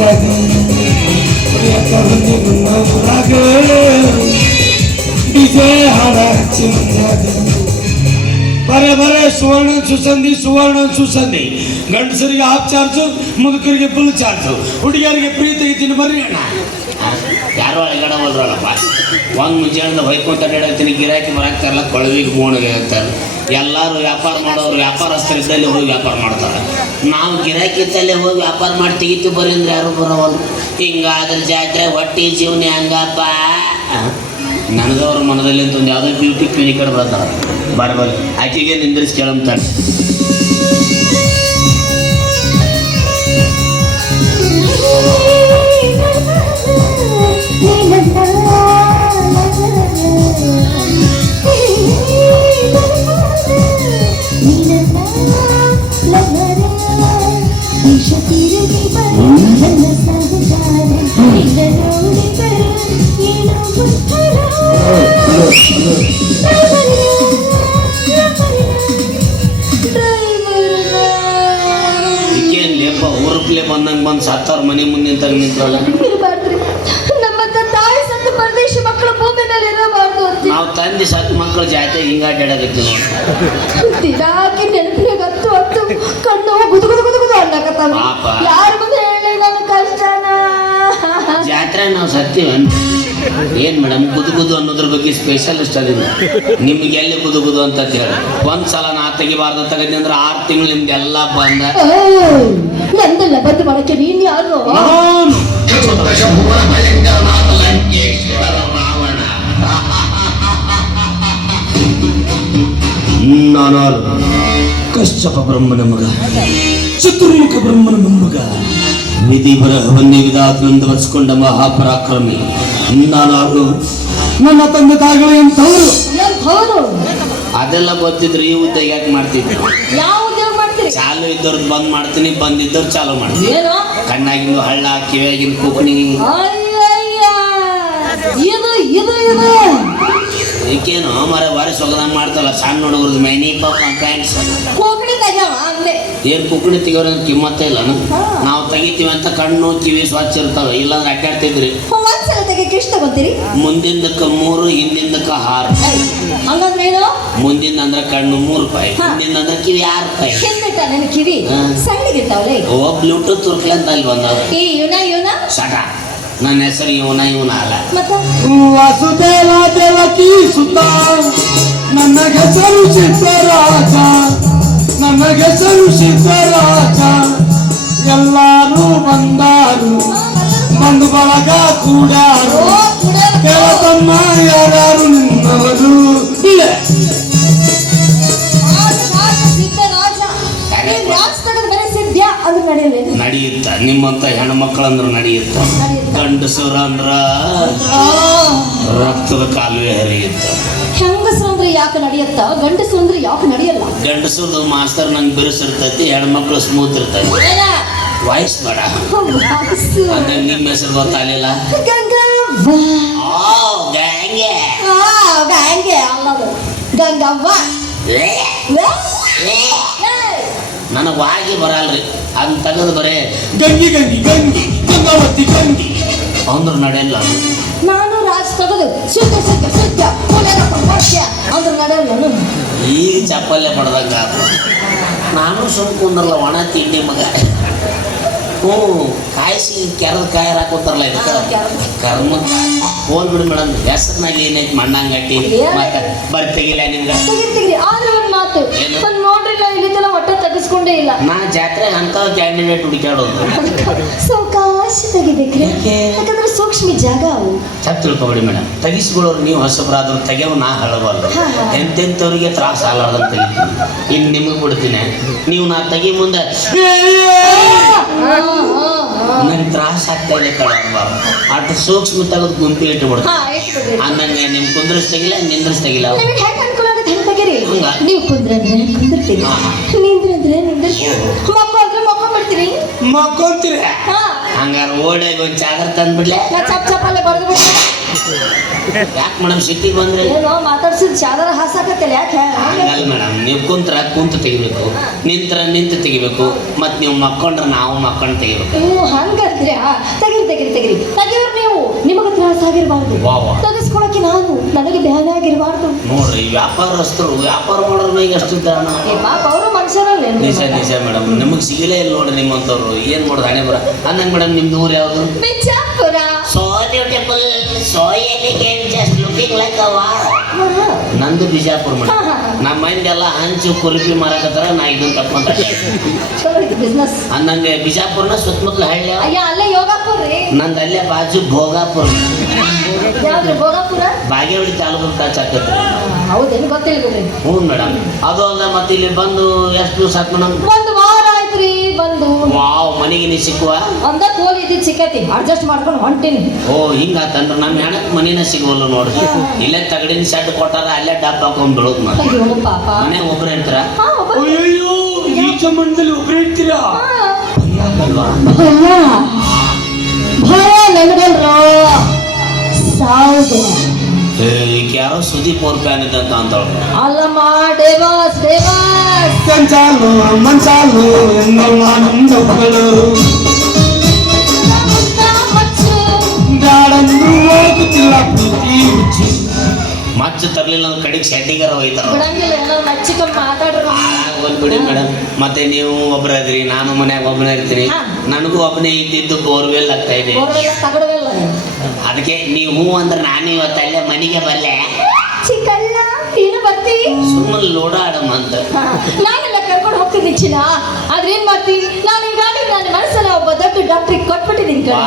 ಚಿನ್ನದಿ ಊರಾಗ ವಿಜಯ ಹಣ ಚಿನ್ನದಿ ಬರೇ ಬರೇ ಸುವರ್ಣ ಸುಸಂಧಿ ಗಂಡಸರಿಗೆ ಹಾಫ್ ಚಾರ್ಜು ಮುದುಕರಿಗೆ ಫುಲ್ ಚಾರ್ಜು ಹುಡುಗಿಯರಿಗೆ ಫ್ರೀ ತೆಗಿತೀನಿ ಬರ್ರಿ ಅಣ್ಣ. ಯಾರೋ ಒಳಗಡೆ ಹೋದ್ರಲ್ಲಪ್ಪ ಒಂದು ಮುಂಜಾನೆ ಹೊಯ್ಕೊಂತ ಹೇಳ್ತೀನಿ ಗಿರಾಕಿ ಬರಾಕ್ತಾರಲ್ಲ ಕೊಳವಿಗೆ ಬೋಣಿಗೆ ಹೇಳ್ತಾರೆ. ಎಲ್ಲರೂ ವ್ಯಾಪಾರ ಮಾಡೋರು ವ್ಯಾಪಾರಸ್ಥರಿದ್ದಲ್ಲಿ ಹೋಗಿ ವ್ಯಾಪಾರ ಮಾಡ್ತಾರೆ. ನಾವು ಗಿರಾಕಿ ಇದ್ದಲ್ಲೇ ಹೋಗಿ ವ್ಯಾಪಾರ ಮಾಡಿ ತೆಗಿತೀವಿ ಬರ್ರಿ ಅಂದ್ರೆ ಯಾರು ಬರೋವಲ್ಲ. ಹಿಂಗಾದ್ರೆ ಜಾತ್ರೆ ಹೊಟ್ಟೆ ಜೀವನ ಹಂಗಪ್ಪ. ನನಗವ್ರ ಮನದಲ್ಲಿ ಅಂತ ಒಂದು ಯಾವುದೋ ಬ್ಯೂಟಿ ಕ್ಲಿನಿಕ್ ಕಡೆ ಬರ್ತಾರೆ. ಬರ್ಬಲ್ ಆಕೆಗೆ ನಿಂದ್ರಿಸಿ ಕೇಳಂತಾನೆ. ಊರುಪ್ಲೆ ಬಂದಂಗೆ ಬಂದು ಸತ್ತವ್ರ ಮನೆ ಮುಂದೆ ನಿಂತಾಗ ನಿಂತಲ್ಲ. ನಮ್ಮಂತ ತಾಯಿ ಸತ್ತು ಪರದೇಶ ಮಕ್ಕಳು ಭೂಮಿ ಮೇಲೆ ಇರಬಾರ್ದು ಅಂತ ನಾವು ತಂದೆ ಸತ್ತು ಮಕ್ಕಳು ಜಾತಿ ಹಿಂಗಾಡ್ಯಾಡಕತ್ತೀವಿ ನೋಡಿ. ದಿನಾಕಿ ನೆನಪಿಗೆ ಹತ್ತು ಕಣ್ಣು ಗುದು ಅನ್ನಕತ್ತಾವ. ಯಾರ ಮುಂದೆ ಹೇಳಿ ನನ್ನ ಕಷ್ಟನ. ಜಾತ್ರೆ ನಾವು ಸತ್ತೀವಿ ಏನ್ ಮೇಡಮ್ ಗುದು ಅನ್ನೋದ್ರ ಬಗ್ಗೆ ಸ್ಪೆಷಲಿಸ್ಟ್ ಅದಿಲ್ಲ. ನಿಮ್ಗೆ ಎಲ್ಲಿ ಗುದು ಅಂತ ಹೇಳಿ ಒಂದ್ಸಲ ನಾ ತೆಗಿಬಾರ್ದು ತೆಗದಿ ಅಂದ್ರೆ 6 ತಿಂಗಳು ನಿಮ್ಗೆ ಎಲ್ಲ ಬಂದ ನಂದೆಲ್ಲ ಬಂದು ಮಾಡಕ್ಕೆ ನೀನ್ ಯಾರು? ನಾನು ಕಶ್ಯಪ ಬ್ರಹ್ಮನ ಮಗ, ಚತುರ್ಮುಖ ಬ್ರಹ್ಮನ ಮೊಮ್ಮಗ, ವಿಧಿ ಬರಹವನ್ನೇ ವಿಧಾತನಂದ ಬರೆಸಿಕೊಂಡ ಮಹಾಪರಾಕ್ರಮಿ. ನಾನು ನನ್ನ ತಂದೆ ತಾಯಿಗಳು ಎಂಥವ್ರು ಅದೆಲ್ಲ ಗೊತ್ತಿದ್ರು ಈ ಉದ್ಯೋಗ ಯಾಕೆ ಮಾಡ್ತಿದ್ದೆ? ಯಾವ ಉದ್ಯೋಗ ಮಾಡ್ತೀರಿ? ಚಾಲು ಇದ್ದವ್ರದ್ದು ಬಂದ್ ಮಾಡ್ತೀನಿ, ಬಂದಿದ್ದವ್ರು ಚಾಲು ಮಾಡ್ತೀನಿ. ಕಣ್ಣಾಗಿಂದು ಹಳ್ಳ ಕಿವಿಯಾಗಿನ ಕುಕ್ಣಿ ಈಕೇನು ಮರ ಬಾರಿ ಸೊಗದಂಗ್ ಮಾಡ್ತಲ್ಲ ಸಣ್ಣ ಹುಡುಗರದು ಮೈನಿ ಪಾಪ ಪ್ಯಾಂಟ್ಸ್ ಏನ್ ಕುಕ್ಣಿ ತೆಗಿಯೋರ ಕಿಮ್ಮತ್ತೇ ಇಲ್ಲ. ನಾವು ತೆಗಿತೀವಿ ಅಂತ ಕಣ್ಣು ಕಿವಿ ಸ್ವಚ್ಛ ಇರ್ತಾವೆ, ಇಲ್ಲಾಂದ್ರೆ ಅಡ್ಡಾಡ್ತಿದ್ರಿ. ಮುಂದಿಂದಕ್ಕ 3 ಹಿಂದಿಂದಕ್ಕ 6. ಮುಂದಿಂದ ಅಂದ್ರೆ ಕಣ್ಣು 3 ರೂಪಾಯಿ, ಹಿಂದಿಂದ ಅಂದ್ರೆ ಕಿವಿ 6 ರೂಪಾಯಿ. ಕಿವಿ ಸಣ್ಣಗಿರ್ತಾವಲ್ಲ. ಬ್ಲೂಟೂತ್ ತುರ್ಕ್ಲೆ ಅಂತ ಅಲ್ಲಿ ಬಂದವ ಸಟ. ನನ್ನ ಹೆಸರು ಇವನ ಅಲ್ಲ. ವಾಸುದೇವ ದೇವಕಿ ಸುತ ನನ್ನ ಹೆಸರು ಸಿದ್ದರಾಜ, ನನ್ನ ಹೆಸರು ಸಿದ್ದರಾಜ. ಎಲ್ಲರೂ ಬಂದಾರು ಬಂದು ಬಳಗ ಕೂಡಾರು, ಕೆಲತಮ್ಮ ಯಾರು ನಿನ್ನವರು ಇಲ್ಲ. ನಡೆಯುತ್ತ ನಿಮ್ಮಂತ ಹೆಣ್ಮಕ್ಳು ಅಂದ್ರೆ ನಡೆಯುತ್ತ. ಗಂಡಸರ ಅಂದ್ರ ರಕ್ತದ ಕಾಲುವೆ ಹರಿಯುತ್ತ. ಹೆಂಗಸರು ಅಂದ್ರೆ ಯಾಕೆ ನಡೆಯುತ್ತ, ಗಂಡಸರು ಅಂದ್ರೆ ಯಾಕೆ ನಡೆಯಲ್ಲ? ಗಂಡಸರದು ಮಾಸ್ತರ್ ನಂಗೆ ಬಿರುಸಿರ್ತೈತಿ, ಹೆಣ್ಮಕ್ಳು ಸ್ಮೂತ್ ಇರ್ತೈತಿ. ವಾಯ್ಸ್ ಬೇಡ ಅಂದ್ರೆ ನಿಮ್ಮ ಹೆಸರು ಗೊತ್ತಾಗಲಿಲ್ಲ. ನನಗೆ ವಾಗಿ ಬರಲ್ರಿ ಅಂತ ತೆಗೆದು ಬರೇ ಗಂಗಿ ಗಂಗಿ ಗಂಗಿ ಗಂಗಾವತಿ ಗಂಗಿ ಅಂದ್ರ ನಡೆಯಲ್ಲ. ನಾನು ರಾಜ್ ತಗದು ಸುತ್ತ ಅಂದ್ರ ನಡೆಯಲ್ಲ. ಈಗ ಚಪ್ಪಲ್ಲೇ ಪಡ್ದಂಗ ನಾನು ಸುಮ್ ಕುಂದ್ರಲ್ಲ ಒಣ ತಿಂಡಿ ಮಗ. ಕಾಯಿಸಿ ಕೆರದ ಕಾಯಿ ಹಾಕೋತಾರಲ್ಲ ಇದಕ್ಕೆ ಕರ್ಮ ಹೋಲ್ ಬಿಡು ಮೇಡಮ್. ಹೆಸರಿನಾಗ ಏನೈತಿ ಮಣ್ಣಂಗ್ ಗಟ್ಟಿ ಮತ್ತೆ ಬರ್ ತೆಗಿಲ್ಲ ನಿಮ್ಗೆ. ಆದ್ರೆ ಒಂದ್ ಮಾತು ನೋಡ್ರಿ, ನಾ ಇಲ್ಲಿದ್ದೆಲ್ಲ ಒಟ್ಟ ತೆಗಿಸ್ಕೊಂಡೇ ಇಲ್ಲ. ನಾ ಜಾತ್ರೆ ಅಂತ ಕ್ಯಾಂಡಿಡೇಟ್ ಹುಡುಕಾಡೋದು ಸಾವಕಾಶ ತೆಗಿಬೇಕ್ರಿ, ಯಾಕಂದ್ರೆ ಸೂಕ್ಷ್ಮ ಜಾಗ ಅವು. ಚತ್ ತಿಳ್ಕೊಬೇಡಿ ಮೇಡಮ್, ತೆಗಿಸ್ಕೊಳ್ಳೋರು ನೀವು ಹೊಸಬ್ರಾದ್ರು ತೆಗೆವ್ ನಾ ಹಳಬಲ್ಲ. ಎಂತೆಂಥವ್ರಿಗೆ ತ್ರಾಸ ಆಗಲಾರ್ದಂತ ತೆಗಿತೀನಿ. ಇನ್ನು ನಿಮಗೆ ಬಿಡ್ತೀನಿ, ನೀವು ನಾ ತೆಗಿ ಮುಂದೆ ನಂಗೆ ತ್ರಾಸ ಆಗ್ತಾ ಇದೆ ಕಳಬಾರ್ದು. ಅಷ್ಟು ಸೂಕ್ಷ್ಮ ತೆಗೆದು ಗುಂಪಿ ಇಟ್ಟುಬಿಡ್ತೀನಿ. ಅಂದಂಗೆ ನಿಮ್ ಕುಂದ್ರಸ್ತಾಗಿಲ್ಲ ನಿಂದ್ರಸ್ತಾಗಿಲ್ಲ. ನೀವು ಕುಂದ್ರಂದ್ರೆ ಕುಂದಿರ್ತೀರಿ, ನಿಂದ್ರಂದ್ರೆ ನಿಂದಿರ್ತೀರಿ, ಮಕ್ಕಂದ್ರೆ ಮಕ್ಕೊಂಡ್ಬಿಡ್ತೀರಿ. ಮಕ್ಕೊಂತೀರ ಹಂಗಾರ ಓಡಾಗಿ ಒಂದು ಚಾದರ್ ತಂದ್ಬಿಡ್ಲೆ. ಚಪ್ ಚಪ್ಪಲ್ಲೇ ಬಡ್ದು ಬಿಡ್ತೀನಿ. ಯಾಕೆ ಮೇಡಮ್ ಸಿಟ್ಟಿಗೆ ಬಂದ್ರೆ? ಏನೋ ಮಾತಾಡ್ಸಿದ್ ಚಾದರ ಹಾಸಾಕತ್ತಿಲ್ಲ ಯಾಕೆ ಹಂಗಲ್ಲ ಮೇಡಮ್, ನೀವು ಕುಂತು ತೆಗಿಬೇಕು, ನಿಂತು ತೆಗಿಬೇಕು, ಮತ್ತು ನೀವು ಮಕ್ಕೊಂಡ್ರೆ ನಾವು ಮಕ್ಕೊಂಡು ತೆಗಿಬೇಕು. ನೀವು ಹಂಗಂದ್ರೆ ತೆಗಿರಿ ತೆಗಿಯೋರು ನೀವು, ನಿಮಗೆ ತ್ರಾಸ ಆಗಿರ್ಬಾರ್ದು, ವಾ ವಾ. ತೆಗಿಸ್ಕೊಳಕ್ಕೆ ನಾನು, ನನಗೆ ಬೇನೆ ಆಗಿರ್ಬಾರ್ದು. ನೋಡ್ರಿ ವ್ಯಾಪಾರಸ್ಥರು ವ್ಯಾಪಾರ ಮಾಡೋರ್ ಮೇಲೆ ಎಷ್ಟು ದಾನ. ಪಾಪ ಅವರು ಮನುಷ್ಯರಲ್ಲ. ನಿಜ ಮೇಡಮ್, ನಿಮಗೆ ಸಿಗಲೇ ಇಲ್ಲ ನೋಡ್ರಿ ನಿಮ್ಮಂಥವ್ರು. ಏನು ಮಾಡೋದು ಹಣೆ ಬರ. ಅಂದಂಗೆ ಮೇಡಮ್ ನಿಮ್ದು ಊರು ಯಾವುದು? Bijapur. So beautiful, so elegant, just looking like a war. ನಂದು ಬಿಜಾಪುರ ಮೇಡಮ್. ನಮ್ಮ ಮಂದೆಲ್ಲ ಹಂಚು ಕುರುಪಿ ಮಾರಾಕತ್ತಾರ, ನಾ ಇದನ್ನ ತಪ್ಪಂತ ಬಿಸ್ನೆಸ್ ಅಂದಂಗೆ ಬಿಜಾಪುರನ ಸುತ್ತಮುತ್ತಲ ಹಳ್ಳಿ. ಅಯ್ಯ ಅಲ್ಲೇ ಯೋಗಾಪುರ ರೀ. ನಂದು ಅಲ್ಲೇ ಬಾಜು ಭೋಗಾಪುರ. ಯಾವ್ದು ಭೋಗಾಪುರ? ಬಾಗೇವಾಡಿ ತಾಲೂಕು ಟಚ್ ಆಗ್ತೈತೆ. ಹೌದೇನು ಗೊತ್ತಿಲ್ಲ ಬಿಡ್ರಿ. ಹ್ಞೂ ಮೇಡಮ್. ಅದು ಅಲ್ಲ, ಮತ್ತೆ ಇಲ್ಲಿ ಬಂದು ಎಷ್ಟು ದಿವಸ ಆಯ್ತು ಮೇಡಮ್? ಒಂದು ವಾರ ಆಯ್ತ್ರಿ ಬಂದು. ವಾವ್, ಮನೆಗೆ ನೀ ಸಿಕ್ಕುವ? ಒಂದ ಕೋಲ್ ಇದ್ದಿದ್ದು ಸಿಕ್ಕತಿ, ಅಡ್ಜಸ್ಟ್ ಮಾಡ್ಕೊಂಡು ಹೊಂಟೀನಿ. ಓ ಹಿಂಗಾತಂದ್ರೆ ನಮ್ಮ ಹೆಣಕ್ ಮನಿನ ಸಿಗುವಲ್ಲ ನೋಡ್ರಿ. ಇಲ್ಲೇ ತಗಡಿನ ಸೆಡ್ ಕೊಟ್ಟಾರ, ಅಲ್ಲೇ ಡಬ್ಬ ಹಾಕೊಂಡ್ ಬಿಡೋದು ನಾನು. ಅಯ್ಯೋ ಪಾಪ. ಮನೆಗೆ ಒಬ್ರು ಇರ್ತೀರ? ಅಯ್ಯೋ ಈ ಚಮ್ಮಂಡಲ್ಲಿ ಒಬ್ರು ಇರ್ತೀರಾ? ಭಯ ನನಗಲ್ರೋ, ಸಾವುದಿನ. ಈಗ ಯಾರೋ ಸುದೀಪ್ ಅವ್ರ ಫ್ಯಾನ್ ಇದ್ದಂತ ಅಂತವ್ರು. ಅಲ್ಲಮ್ಮ, ಡೇವಾಸ್ ಕಂಚಾಲು ಮಂಚಾಲು ನಮ್ಮಗಳು ಗಾಡನ್ನು ಹೋಗುತ್ತಿಲ್ಲ ಪ್ರೀತಿ ರುಚಿ. ಮಚ್ಚ ತರ್ಲಿಲ್ಲ ಅಂದ್ರೆ ಕಡೆಗೆ ಸೆಟ್ಟಿಗಾರ ಹೋಯ್ತಾರ. ಬಿಡಂಗಿಲ್ಲ, ಎಲ್ಲ ನಚ್ಚಿಕೊಂಡು ಮಾತಾಡ್ರು. ಬಿಡಿ ಮೇಡಮ್. ಮತ್ತೆ ನೀವು ಒಬ್ರು ಅದ್ರಿ, ನಾನು ಮನ್ಯಾಗ ಒಬ್ಬನೇ ಇರ್ತೀನಿ. ನನಗೂ ಒಬ್ಬನೇ ಇದ್ದಿದ್ದು ಬೋರ್ವೆಲ್ ಆಗ್ತಾ ಇದೆ. ತಗಡವೆಲ್ಲ ಅದಕ್ಕೆ ನೀವು ಹೂ ಅಂದ್ರೆ ನಾನು ಇವತ್ತು ಅಲ್ಲೇ ಮನೆಗೆ ಬರಲೆ. ಚಿಕ್ಕಣ್ಣ ಏನು ಬರ್ತಿ? ಸುಮ್ಮನೆ ಲೋಡಾಡಮ್ಮ ಅಂತ. ನಾನೆಲ್ಲ ಕರ್ಕೊಂಡು ಹೋಗ್ತಿದ್ದೀನಿ ಚಿನ್ನ. ಆದ್ರೆ ಏನ್ ಮಾಡ್ತಿ, ನಾನು ಈಗಾಗಲೇ ನನ್ನ ಮನಸ್ಸನ್ನ ಒಬ್ಬ ದೊಡ್ಡ ಡಾಕ್ಟ್ರಿಗೆ ಕೊಟ್ಬಿಟ್ಟಿದ್ದೀನಿ ಕಣ.